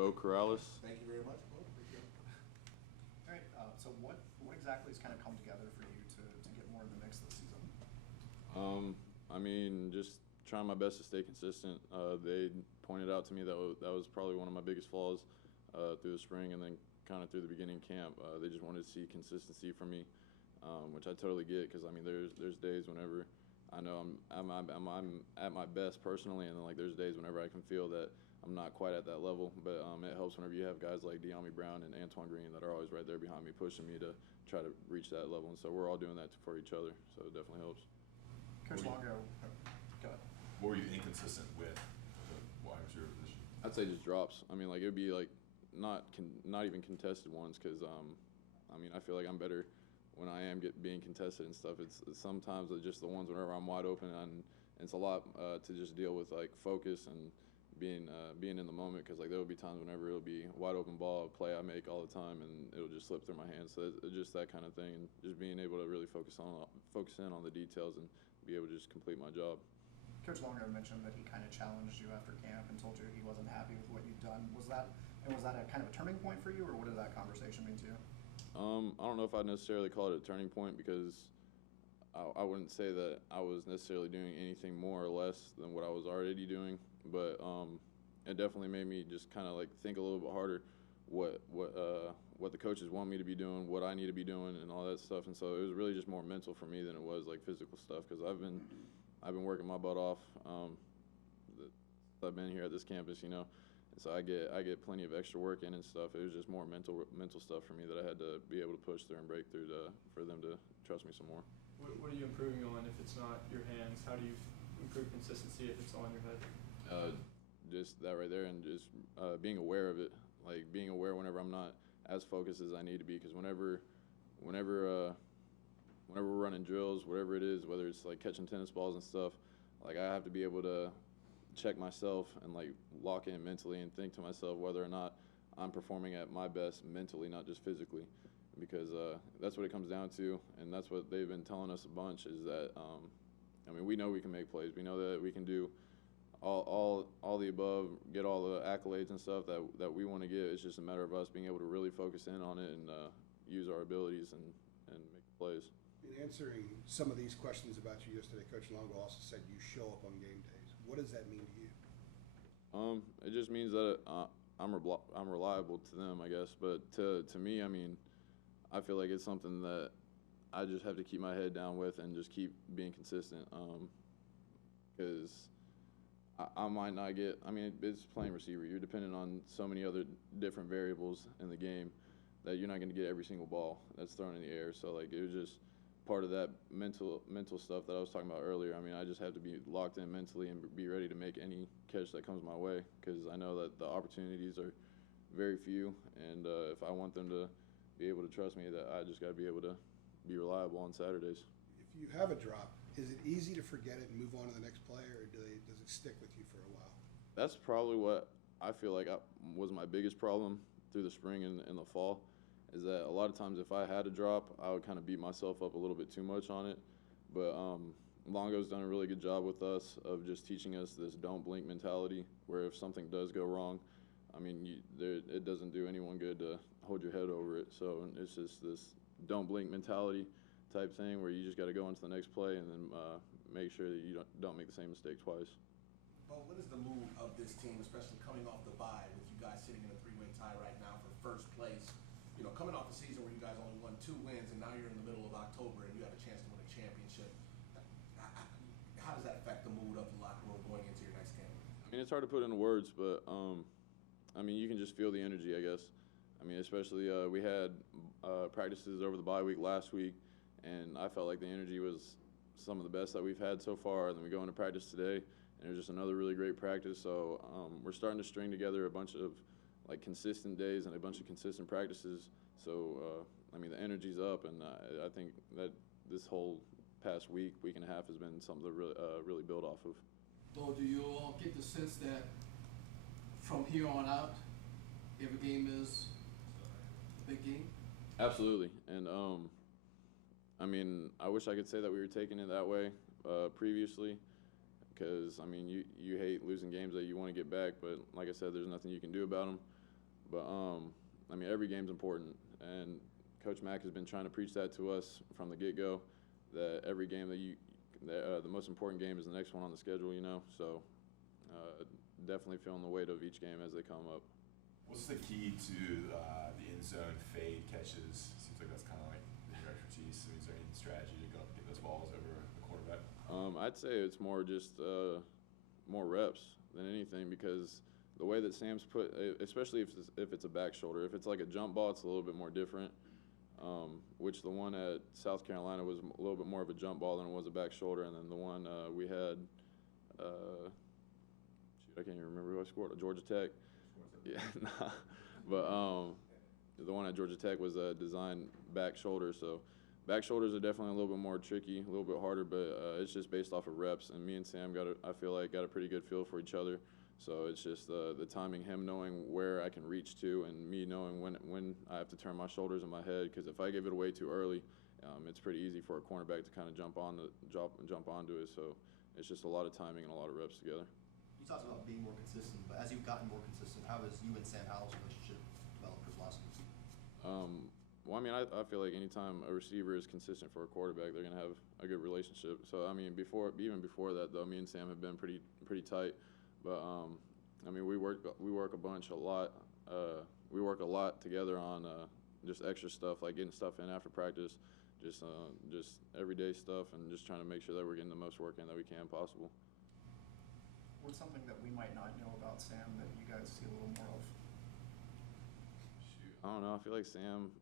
Beau Corrales. Thank you very much, Beau. Appreciate it. All right, so what exactly has kind of come together for you to get more in the mix this season? I mean, just trying my best to stay consistent. They pointed out to me that that was probably one of my biggest flaws through the spring and then kind of through the beginning camp. They just wanted to see consistency from me, which I totally get because I mean, there's days whenever I know I'm at my best personally, and then like there's days whenever I can feel that I'm not quite at that level. But it helps whenever you have guys like De'Ami Brown and Antoine Green that are always right there behind me, pushing me to try to reach that level. And so we're all doing that for each other. So it definitely helps. Coach Longo, go ahead. What were you inconsistent with the wide receiver position? I'd say just drops. I mean, like it would be like not even contested ones because I mean I feel like I'm better when I am being contested and stuff. It's sometimes just the ones whenever I'm wide open and it's a lot to just deal with like focus and being in the moment because like there will be times whenever it'll be wide open ball, a play I make all the time and it'll just slip through my hands. So it's just that kind of thing and just being able to really focus in on the details and be able to just complete my job. Coach Longo mentioned that he kind of challenged you after camp and told you he wasn't happy with what you'd done. Was that a kind of a turning point for you, or what did that conversation mean to you? I don't know if I'd necessarily call it a turning point because I wouldn't say that I was necessarily doing anything more or less than what I was already doing, but it definitely made me just kind of like think a little bit harder what the coaches want me to be doing, what I need to be doing, and all that stuff. And so it was really just more mental for me than it was like physical stuff because I've been working my butt off. I've been here at this campus, you know, and so I get plenty of extra work in and stuff. It was just more mental stuff for me that I had to be able to push through and break through for them to trust me some more. What are you improving on if it's not your hands? How do you improve consistency if it's on your head? Just that right there, and just being aware of it, like being aware whenever I'm not as focused as I need to be. Because whenever we're running drills, whatever it is, whether it's like catching tennis balls and stuff, like I have to be able to check myself and like lock in mentally and think to myself whether or not I'm performing at my best mentally, not just physically, because that's what it comes down to, and that's what they've been telling us a bunch is that I mean we know we can make plays, we know that we can do all the above, get all the accolades and stuff that we want to get. It's just a matter of us being able to really focus in on it and use our abilities and make plays. In answering some of these questions about you yesterday, Coach Longo also said you show up on game days. What does that mean to you? It just means that I'm reliable to them, I guess. But to me, I mean, I feel like it's something that I just have to keep my head down with and just keep being consistent. Because I might not get. I mean, it's playing receiver. You're dependent on so many other different variables in the game that you're not going to get every single ball that's thrown in the air. So like it was just part of that mental stuff that I was talking about earlier. I mean, I just have to be locked in mentally and be ready to make any catch that comes my way because I know that the opportunities are very few, and if I want them to be able to trust me, that I just got to be able to be reliable on Saturdays. If you have a drop, is it easy to forget it and move on to the next play, or does it stick with you for a while? That's probably what I feel like was my biggest problem through the spring and the fall. Is that a lot of times if I had a drop, I would kind of beat myself up a little bit too much on it. But Longo's done a really good job with us of just teaching us this don't blink mentality, where if something does go wrong, I mean, it doesn't do anyone good to hold your head over it. So it's just this don't blink mentality type thing where you just got to go into the next play and then make sure that you don't make the same mistake twice. Well, what is the mood of this team, especially coming off the bye with you guys sitting in a three-way tie right now for first place? You know, coming off a season where you guys only won 2 wins and now you're in the middle of October and you have a chance to win a championship. How does that affect the mood of the locker room going into your next game? I mean, it's hard to put into words, but I mean, you can just feel the energy, I guess. I mean, especially we had practices over the bye week last week, and I felt like the energy was some of the best that we've had so far. And then we go into practice today, and it was just another really great practice. So we're starting to string together a bunch of like consistent days and a bunch of consistent practices. So I mean, the energy's up, and I think that this whole past week and a half has been something to really build off of. So do you all get the sense that from here on out, every game is a big game? Absolutely, and I mean, I wish I could say that we were taking it that way previously, because I mean, you hate losing games that you want to get back, but like I said, there's nothing you can do about them. But I mean, every game's important, and Coach Mack has been trying to preach that to us from the get-go. That every game the most important game is the next one on the schedule. You know, so definitely feeling the weight of each game as they come up. What's the key to the end zone fade catches? Seems like that's kind of like your expertise. So is there any strategy to go up and get those balls over the quarterback? I'd say it's more just more reps than anything, because the way that Sam's put, especially if it's a back shoulder, if it's like a jump ball, it's a little bit more different. Which the one at South Carolina was a little bit more of a jump ball than it was a back shoulder, and then the one we had, I can't even remember who I scored. Georgia Tech. Yeah, nah. But the one at Georgia Tech was a designed back shoulder, so back shoulders are definitely a little bit more tricky, a little bit harder, but it's just based off of reps. And me and Sam I feel like got a pretty good feel for each other. So it's just the timing, him knowing where I can reach to, and me knowing when I have to turn my shoulders and my head. Because if I give it away too early, it's pretty easy for a cornerback to kind of jump onto it. So it's just a lot of timing and a lot of reps together. You talked about being more consistent, but as you've gotten more consistent, how has you and Sam Howell's relationship developed over the last week? Well, I mean, I feel like anytime a receiver is consistent for a quarterback, they're gonna have a good relationship. So I mean, even before that, though, me and Sam have been pretty tight. But I mean, we work a lot. We work a lot together on just extra stuff, like getting stuff in after practice, just everyday stuff, and just trying to make sure that we're getting the most work in that we can possible. What's something that we might not know about Sam that you guys see a little more of? Shoot, I don't know. I feel like Sam's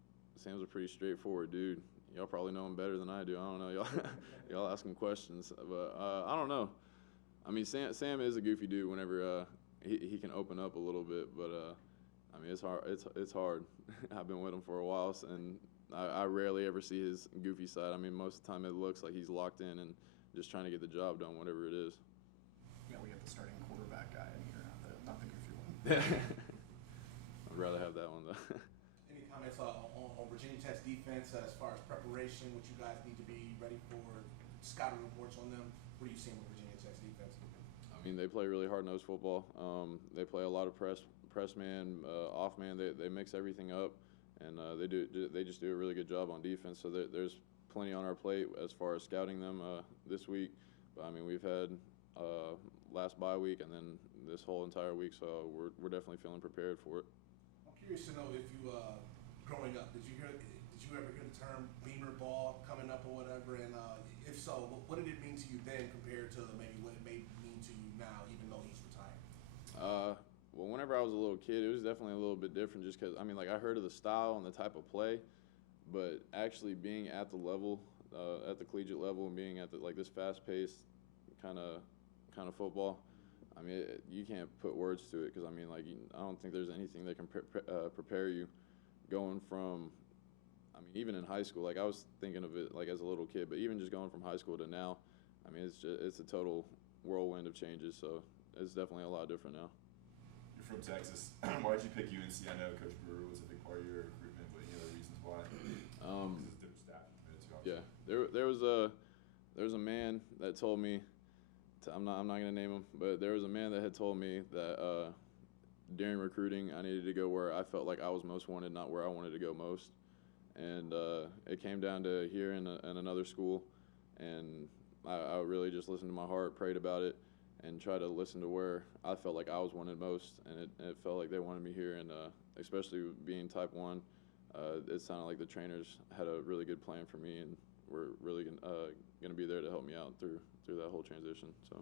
a pretty straightforward dude. Y'all probably know him better than I do. I don't know. Y'all ask him questions, but I don't know. I mean, Sam is a goofy dude whenever he can open up a little bit, but I mean, it's hard. It's hard. I've been with him for a while, and I rarely ever see his goofy side. I mean, most of the time it looks like he's locked in and just trying to get the job done, whatever it is. Yeah, we have the starting quarterback guy in here, not the goofy one. I'd rather have that one though. Any comments on Virginia Tech's defense as far as preparation, what you guys need to be ready for, scouting reports on them? What are you seeing with Virginia Tech's defense? I mean, they play really hard-nosed football. They play a lot of press man, off man. They mix everything up, and they just do a really good job on defense. So there's plenty on our plate as far as scouting them this week. But I mean, we've had last bye week and then this whole entire week, so we're definitely feeling prepared for it. I'm curious to know if you, growing up, did you ever hear the term beamer ball coming up or whatever? And if so, what did it mean to you then compared to maybe what it may mean to you now, even though he's retired? Well, whenever I was a little kid, it was definitely a little bit different, just because I mean, like, I heard of the style and the type of play, but actually being at the level, at the collegiate level, and being at this fast-paced kind of football, I mean, you can't put words to it, because I mean, like, I don't think there's anything that can prepare you going from, I mean, even in high school. Like, I was thinking of it like as a little kid, but even just going from high school to now, I mean, it's a total whirlwind of changes. So it's definitely a lot different now. You're from Texas. Why did you pick UNC? I know Coach Brewer was a big part of your recruitment, but any other reasons why? Because it's different staff you committed to. Obviously. Yeah, there was a man that told me. I'm not gonna name him, but there was a man that had told me that during recruiting I needed to go where I felt like I was most wanted, not where I wanted to go most. And it came down to here in another school, and I really just listened to my heart, prayed about it, and tried to listen to where I felt like I was wanted most. And it felt like they wanted me here, and especially being type 1, it sounded like the trainers had a really good plan for me, and were really gonna be there to help me out through that whole transition. So.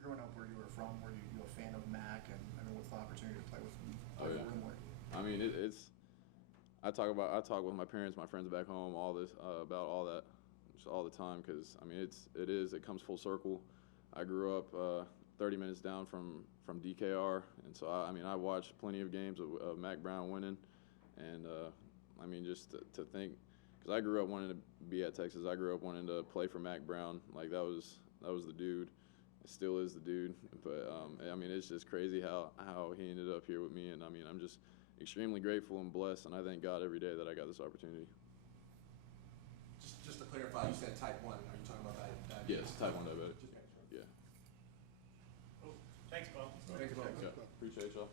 Growing up where you were from, were you a fan of Mac, and I mean, what's the opportunity to play with him? Oh yeah. I mean, I talk with my parents, my friends back home, about all that, just all the time, because I mean, it comes full circle. I grew up 30 minutes down from DKR, and so I mean, I watched plenty of games of Mac Brown winning, and I mean, just to think, because I grew up wanting to be at Texas. I grew up wanting to play for Mac Brown. Like, that was the dude. It still is the dude. But I mean, it's just crazy how he ended up here with me. And I mean, I'm just extremely grateful and blessed, and I thank God every day that I got this opportunity. Just to clarify, you said type 1. Are you talking about that? Yes, type 1 diabetic. Just making sure. Yeah. Thanks, Bob. Thanks, Bob. Appreciate y'all.